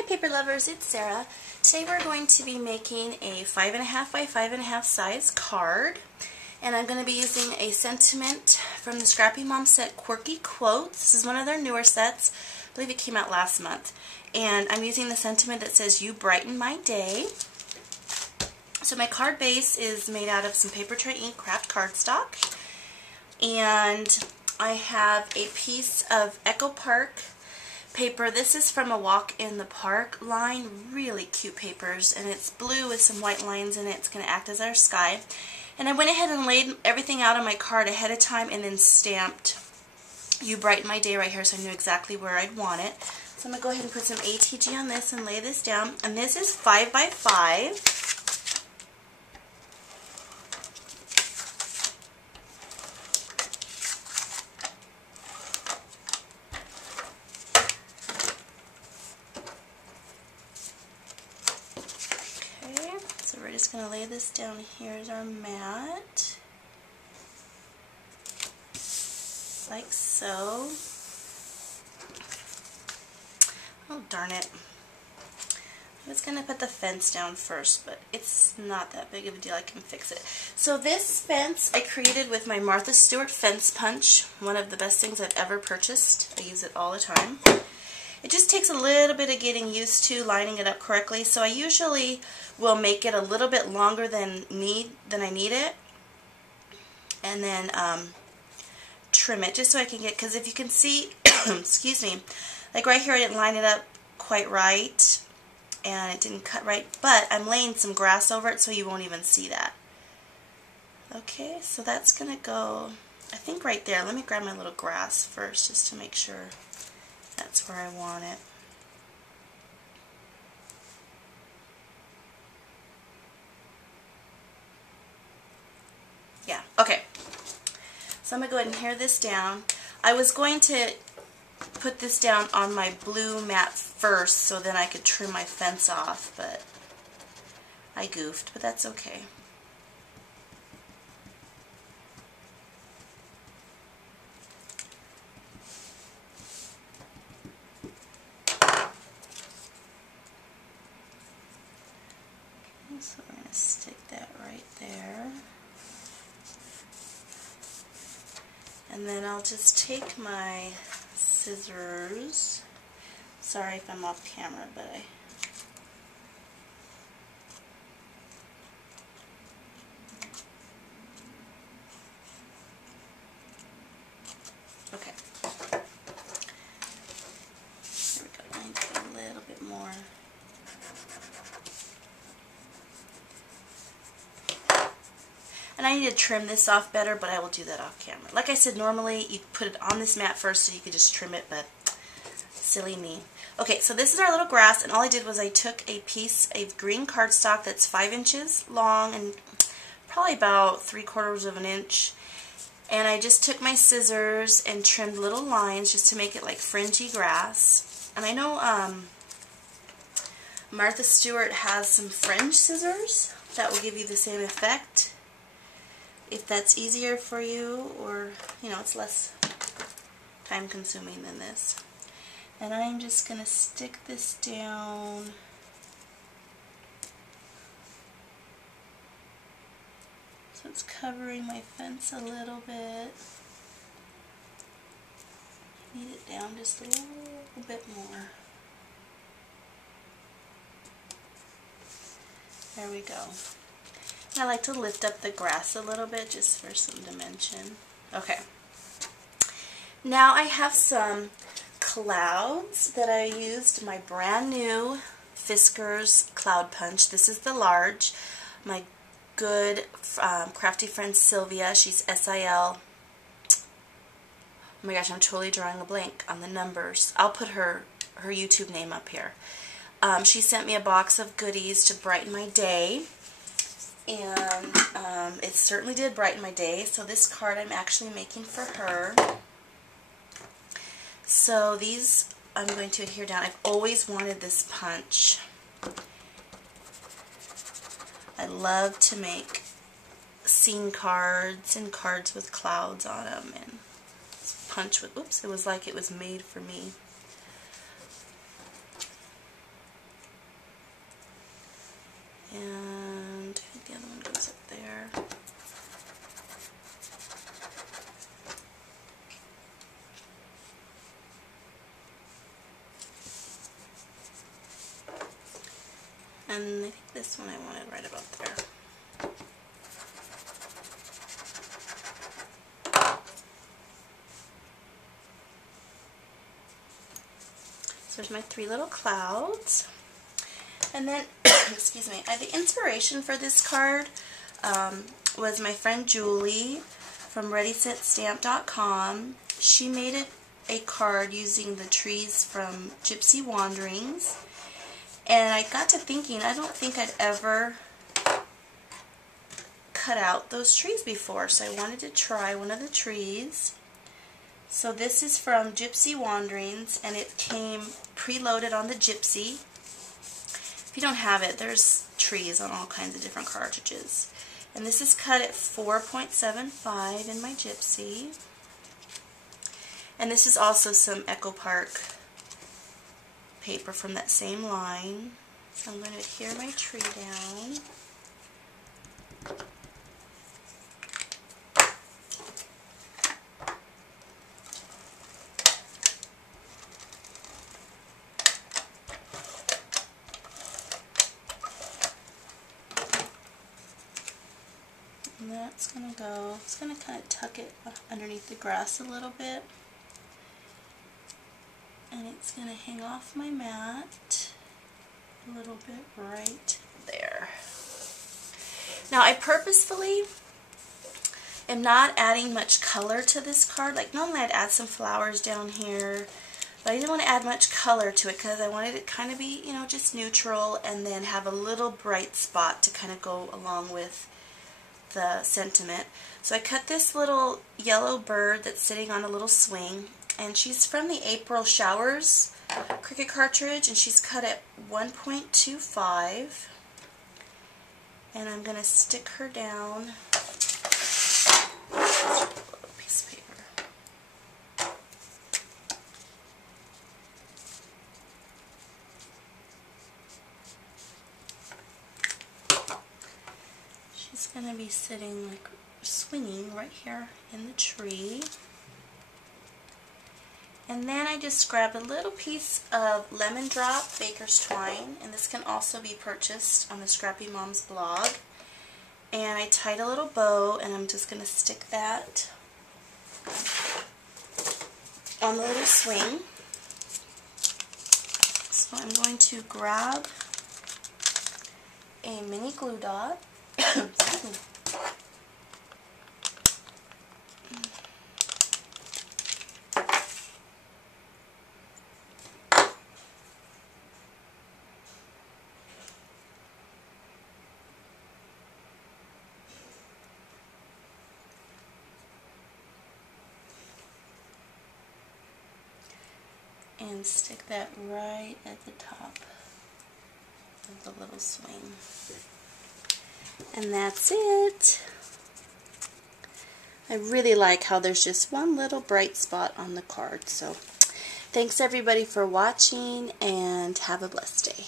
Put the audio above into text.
Hi paper lovers, it's Sarah. Today we're going to be making a 5.5 by 5.5 size card, and I'm going to be using a sentiment from the Scrappy Mom set, Quirky Quotes. This is one of their newer sets. I believe it came out last month. And I'm using the sentiment that says, "You brighten my day." So my card base is made out of some paper tray ink craft cardstock, and I have a piece of Echo Park paper. This is from a Walk in the Park line. Really cute papers, and it's blue with some white lines in it. It's going to act as our sky. And I went ahead and laid everything out on my card ahead of time and then stamped "You Brighten My Day" right here, so I knew exactly where I'd want it. So I'm going to go ahead and put some ATG on this and lay this down. And this is 5 by 5. So we're just going to lay this down. Here's our mat, like so. Oh darn it. I was going to put the fence down first, but it's not that big of a deal. I can fix it. So this fence I created with my Martha Stewart fence punch, one of the best things I've ever purchased. I use it all the time. It just takes a little bit of getting used to lining it up correctly, so I usually will make it a little bit longer than I need it, and then trim it just so I can get, because if you can see, excuse me, like right here I didn't line it up quite right, and it didn't cut right, but I'm laying some grass over it so you won't even see that. Okay, so that's going to go, I think right there. Let me grab my little grass first just to make sure that's where I want it. Yeah, okay. So I'm going to go ahead and hair this down. I was going to put this down on my blue mat first so then I could trim my fence off, but I goofed, but that's okay. So we're going to stick that right there. And then I'll just take my scissors. Sorry if I'm off camera, but okay. There we go. I need to get a little bit more. And I need to trim this off better, but I will do that off camera. Like I said, normally you put it on this mat first so you could just trim it, but silly me. Okay, so this is our little grass, and all I did was I took a piece of green cardstock that's 5 inches long and probably about 3/4 of an inch, and I just took my scissors and trimmed little lines just to make it like fringy grass. And I know Martha Stewart has some fringe scissors that will give you the same effect, if that's easier for you, or, you know, it's less time consuming than this. And I'm just going to stick this down so it's covering my fence a little bit. Need it down just a little bit more. There we go. I like to lift up the grass a little bit just for some dimension. Okay. Now I have some clouds that I used my brand new Fiskars Cloud Punch. This is the large. My good crafty friend Sylvia, she's SIL. Oh my gosh, I'm totally drawing a blank on the numbers. I'll put her YouTube name up here. She sent me a box of goodies to brighten my day. And it certainly did brighten my day. So this card I'm actually making for her. So these I'm going to adhere down. I've always wanted this punch. I love to make scene cards and cards with clouds on them. And punch with, oops, it was like it was made for me. and I think this one I wanted right about there. So there's my 3 little clouds. And then, excuse me, the inspiration for this card was my friend Julie from ReadySetStamp.com. She made a card using the trees from Gypsy Wanderings. And I got to thinking, I don't think I'd ever cut out those trees before, so I wanted to try one of the trees. So this is from Gypsy Wanderings, and it came preloaded on the Gypsy. If you don't have it, there's trees on all kinds of different cartridges. And this is cut at 4.75 in my Gypsy. And this is also some Echo Park paper from that same line. So I'm going to adhere my tree down. And that's going to go, it's going to kind of tuck it underneath the grass a little bit. And it's going to hang off my mat a little bit right there. Now I purposefully am not adding much color to this card. Like normally I'd add some flowers down here, but I didn't want to add much color to it because I wanted it kind of be, you know, just neutral, and then have a little bright spot to kind of go along with the sentiment. So I cut this little yellow bird that's sitting on a little swing, and she's from the April Showers Cricut cartridge, and she's cut at 1.25, and I'm going to stick her down. Piece of paper. She's going to be sitting, like, swinging right here in the tree. And then I just grabbed a little piece of lemon drop baker's twine, and this can also be purchased on the Scrappy Mom's blog. And I tied a little bow, and I'm just going to stick that on the little swing. So I'm going to grab a mini glue dot. Excuse me. And stick that right at the top of the little swing. And that's it. I really like how there's just one little bright spot on the card. So thanks everybody for watching, and have a blessed day.